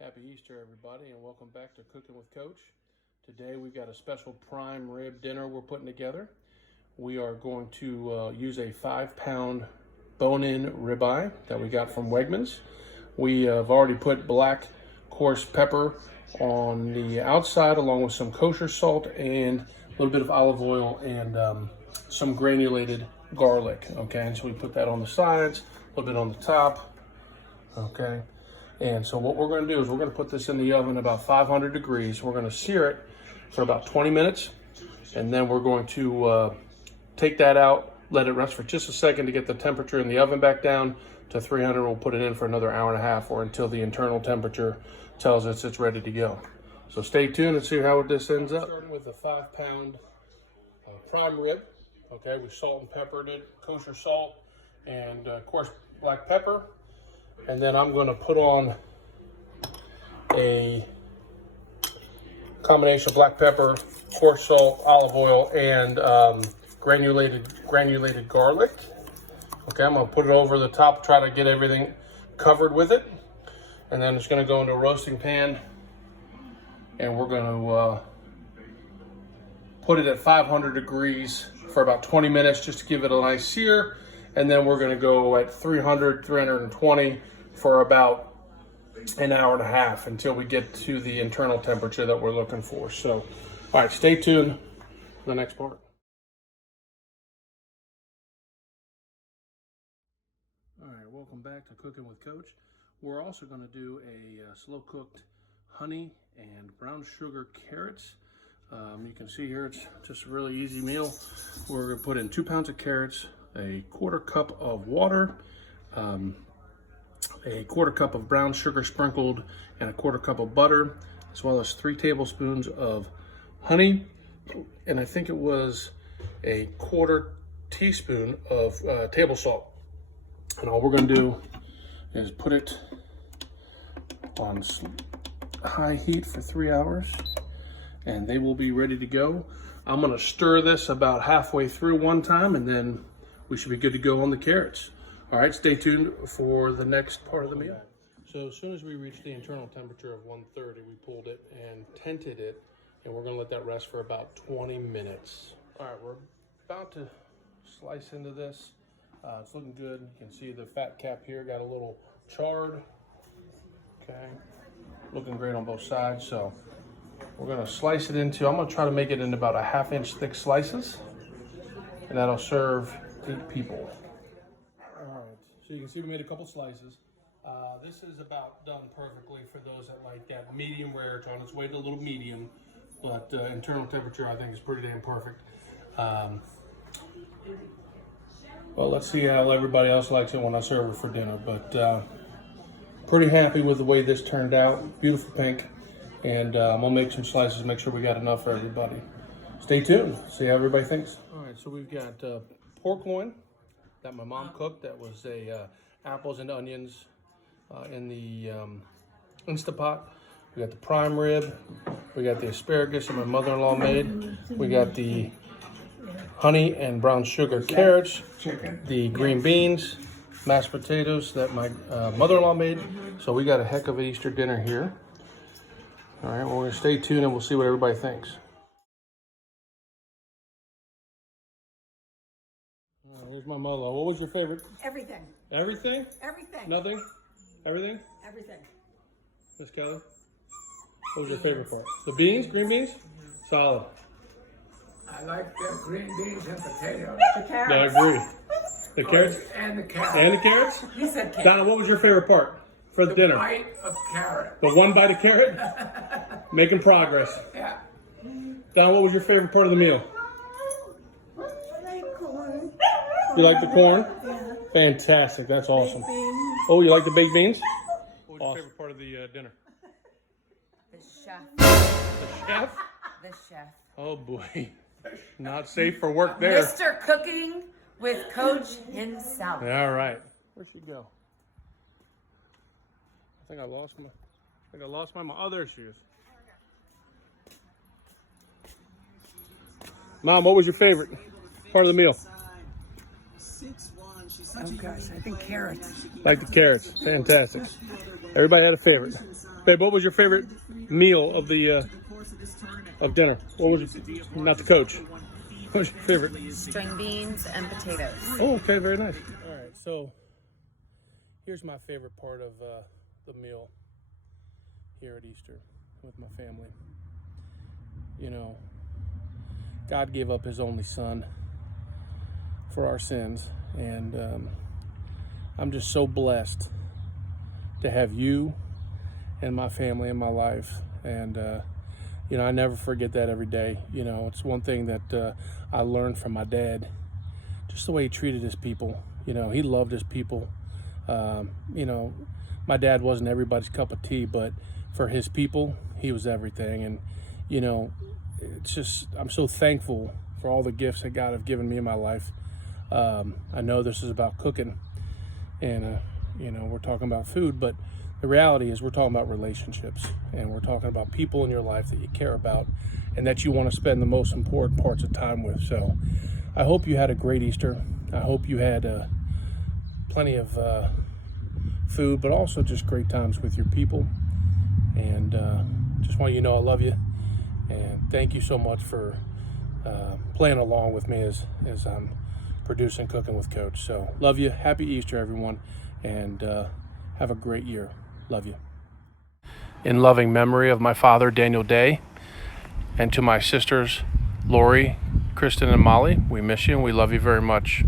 Happy Easter, everybody, and welcome back to Cooking with Coach. Today we've got a special prime rib dinner we're putting together. We are going to use a 5-pound bone-in ribeye that we got from Wegmans. We have already put black coarse pepper on the outside along with some kosher salt and a little bit of olive oil and some granulated garlic. Okay, and so we put that on the sides, a little bit on the top. Okay. And so what we're going to do is we're going to put this in the oven about 500 degrees. We're going to sear it for about 20 minutes. And then we're going to take that out, let it rest for just a second to get the temperature in the oven back down to 300. We'll put it in for another hour and a half or until the internal temperature tells us it's ready to go. So stay tuned and see how this ends up. Starting with a 5-pound prime rib. Okay, we salt and peppered it, kosher salt, and of course black pepper. And then I'm going to put on a combination of black pepper, coarse salt, olive oil, and granulated garlic. Okay, I'm going to put it over the top, try to get everything covered with it. And then it's going to go into a roasting pan. And we're going to put it at 500 degrees for about 20 minutes just to give it a nice sear. And then we're going to go at 320 for about an hour and a half until we get to the internal temperature that we're looking for. So, all right, stay tuned for the next part. All right, welcome back to Cooking with Coach. We're also going to do a slow-cooked honey and brown sugar carrots. You can see here it's just a really easy meal. We're going to put in 2 pounds of carrots, a 1/4 cup of water, a 1/4 cup of brown sugar sprinkled, and a 1/4 cup of butter, as well as 3 tablespoons of honey, and I think it was a 1/4 teaspoon of table salt. And all we're going to do is put it on high heat for 3 hours, and they will be ready to go. I'm going to stir this about halfway through one time, and then we should be good to go on the carrots. All right, stay tuned for the next part of the meal. So as soon as we reached the internal temperature of 130, we pulled it and tented it, and we're gonna let that rest for about 20 minutes. All right, we're about to slice into this. It's looking good. You can see the fat cap here got a little charred. Okay, looking great on both sides. So we're gonna slice it into, I'm gonna try to make it into about a 1/2 inch thick slices, and that'll serve 8 people. All right, so you can see we made a couple slices. This is about done perfectly for those that like that medium rare. It's on its way to a little medium, but internal temperature I think is pretty damn perfect. Well, let's see how everybody else likes it when I serve it for dinner, but pretty happy with the way this turned out. Beautiful pink, and I'm gonna make some slices, make sure we got enough for everybody. Stay tuned, see how everybody thinks. All right, so we've got pork loin that my mom cooked. That was apples and onions in the Instapot. We got the prime rib. We got the asparagus that my mother-in-law made. We got the honey and brown sugar carrots, the green beans, mashed potatoes that my mother-in-law made. So we got a heck of an Easter dinner here. All right, well, we're gonna stay tuned and we'll see what everybody thinks. Here's my mother. What was your favorite? Everything. Everything? Everything. Nothing? Everything? Everything. Miss Kelly? What was your favorite part? The beans? Green beans? Solid. I like the green beans and potatoes. The carrots. Yeah, I agree. The carrots? And the carrot. And the carrots? You said carrots. Donna, what was your favorite part for the dinner? Bite of carrot. The one bite of carrot? Making progress. Yeah. Donna, what was your favorite part of the meal? I like corn. You like the corn? Yeah. Fantastic. That's awesome. Beans. Oh, you like the baked beans? What was your favorite part of the dinner? The chef. The chef? The chef. Oh boy. Not safe for work there. Mr. Cooking with Coach himself. All right. Where'd she go? I think I lost my oh, there she is. Mom, what was your favorite part of the meal? 6'1", she's Oh gosh, I think carrots. Like the carrots. Fantastic. Everybody had a favorite. Babe, what was your favorite meal of the of dinner? What was your, not the coach? What was your favorite? String beans and potatoes. Oh, okay, very nice. All right, so here's my favorite part of the meal here at Easter with my family. You know, God gave up his only son for our sins, and I'm just so blessed to have you and my family in my life. And you know, I never forget that every day. You know, it's one thing that I learned from my dad, just the way he treated his people. You know, he loved his people. You know, my dad wasn't everybody's cup of tea, but for his people, he was everything. And you know, it's just, I'm so thankful for all the gifts that God have given me in my life. I know this is about cooking, and you know, we're talking about food, but the reality is we're talking about relationships, and we're talking about people in your life that you care about and that you want to spend the most important parts of time with. So I hope you had a great Easter. I hope you had plenty of food, but also just great times with your people. And just want you to know I love you, and thank you so much for playing along with me as I'm producing Cooking with Coach. So love you. Happy Easter, everyone, and have a great year. Love you. In loving memory of my father, Daniel Day, and to my sisters, Lori, Kristen, and Molly, we miss you and we love you very much.